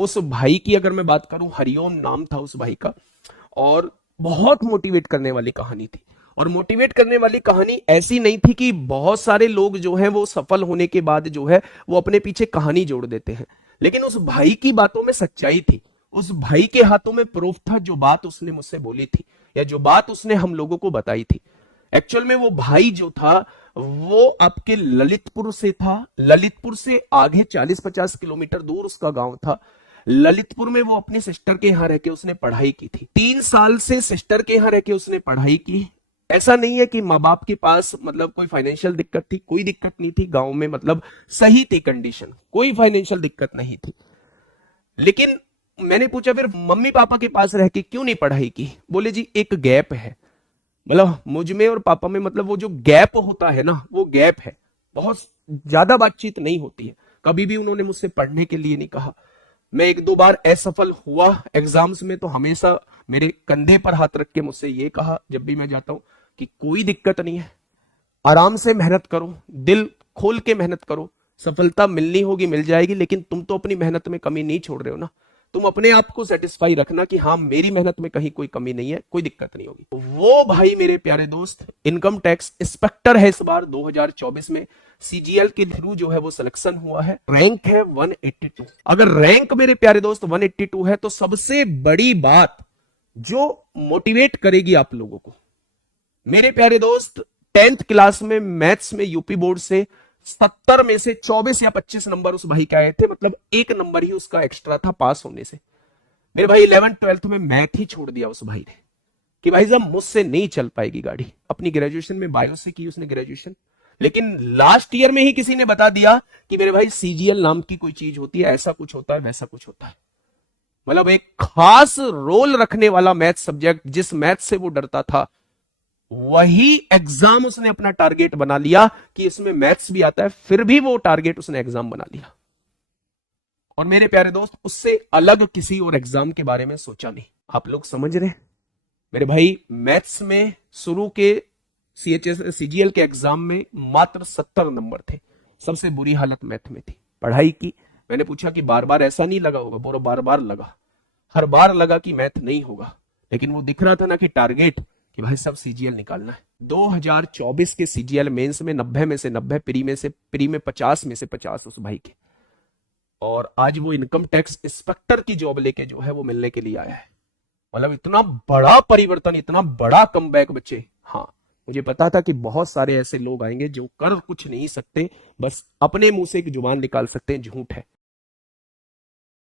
उस भाई की अगर मैं बात करूं, हरिओम नाम था उस भाई का, और बहुत मोटिवेट करने वाली कहानी थी। और मोटिवेट करने वाली कहानी ऐसी नहीं थी कि बहुत सारे लोग जो है वो सफल होने के बाद जो है वो अपने पीछे कहानी जोड़ देते हैं, लेकिन उस भाई की बातों में सच्चाई थी। उस भाई के हाथों में प्रूफ था, जो बात उसने मुझसे बोली थी या जो बात उसने हम लोगों को बताई थी। एक्चुअल में वो भाई जो था वो आपके ललितपुर से था। ललितपुर से आगे 40-50 किलोमीटर दूर उसका गांव था। ललितपुर में वो अपनी सिस्टर के यहाँ रह के उसने पढ़ाई की थी। 3 साल से सिस्टर के यहाँ रह के उसने पढ़ाई की। ऐसा नहीं है कि माँ बाप के पास मतलब कोई फाइनेंशियल दिक्कत थी, कोई दिक्कत नहीं थी गांव में, मतलब सही थी कंडीशन, कोई फाइनेंशियल दिक्कत नहीं थी। लेकिन मैंने पूछा फिर मम्मी पापा के पास रह के क्यों नहीं पढ़ाई की? बोले जी एक गैप है, मतलब मुझ में और पापा में, मतलब वो जो गैप होता है ना, वो गैप है। बहुत ज्यादा बातचीत नहीं होती है। कभी भी उन्होंने मुझसे पढ़ने के लिए नहीं कहा। मैं 1-2 बार असफल हुआ एग्जाम्स में तो हमेशा मेरे कंधे पर हाथ रख के मुझसे ये कहा जब भी मैं जाता हूं कि कोई दिक्कत नहीं है, आराम से मेहनत करो, दिल खोल के मेहनत करो, सफलता मिलनी होगी मिल जाएगी, लेकिन तुम तो अपनी मेहनत में कमी नहीं छोड़ रहे हो ना। तुम अपने आप को सेटिस्फाई रखना कि हाँ मेरी मेहनत में कहीं कोई कमी नहीं है, कोई दिक्कत नहीं होगी। वो भाई मेरे प्यारे दोस्त इनकम टैक्स इंस्पेक्टर है इस बार 2024 में। सीजीएल के थ्रू जो है वो सिलेक्शन हुआ है। रैंक है 182। अगर रैंक मेरे प्यारे दोस्त 182 है तो सबसे बड़ी बात जो मोटिवेट करेगी आप लोगों को, मेरे प्यारे दोस्त 10th क्लास में मैथ्स में यूपी बोर्ड से 70 में से 24 या 25 नंबर उस भाई के आए थे, मतलब 1 नंबर ही उसका एक्स्ट्रा था पास होने से। मेरे भाई 11th-12th में मैथ ही छोड़ दिया उस भाई ने कि भाई साहब मुझसे नहीं चल पाएगी गाड़ी। अपनी ग्रेजुएशन में बायो से की उसने ग्रेजुएशन, लेकिन लास्ट ईयर में ही किसी ने बता दिया कि मेरे भाई सीजीएल नाम की कोई चीज होती है, ऐसा कुछ होता है वैसा कुछ होता है। मतलब एक खास रोल रखने वाला मैथ सब्जेक्ट, जिस मैथ से वो डरता था, वही एग्जाम उसने अपना टारगेट बना लिया कि इसमें मैथ्स भी आता है, फिर भी वो टारगेट उसने एग्जाम बना लिया। और मेरे प्यारे दोस्त उससे अलग किसी और एग्जाम के बारे में सोचा नहीं। आप लोग समझ रहे हैं? मेरे भाई मैथ्स में शुरू के सीएचएस सीजीएल के एग्जाम में मात्र 70 नंबर थे। सबसे बुरी हालत मैथ में थी। पढ़ाई की, मैंने पूछा कि बार बार ऐसा नहीं लगा होगा? बोलो बार बार लगा, हर बार लगा कि मैथ नहीं होगा, लेकिन वो दिख रहा था ना कि टारगेट कि भाई सब सीजीएल निकालना है। 2024 के सीजीएल मेंस में 90 में से 90, प्री में 50 में से 50 उस भाई के। और आज वो इनकम टैक्स इंस्पेक्टर की जॉब लेके जो है वो मिलने के लिए आया है। मतलब इतना बड़ा परिवर्तन, इतना बड़ा कमबैक बच्चे। हाँ, मुझे पता था कि बहुत सारे ऐसे लोग आएंगे जो कर कुछ नहीं सकते, बस अपने मुंह से एक जुबान निकाल सकते हैं, झूठ है।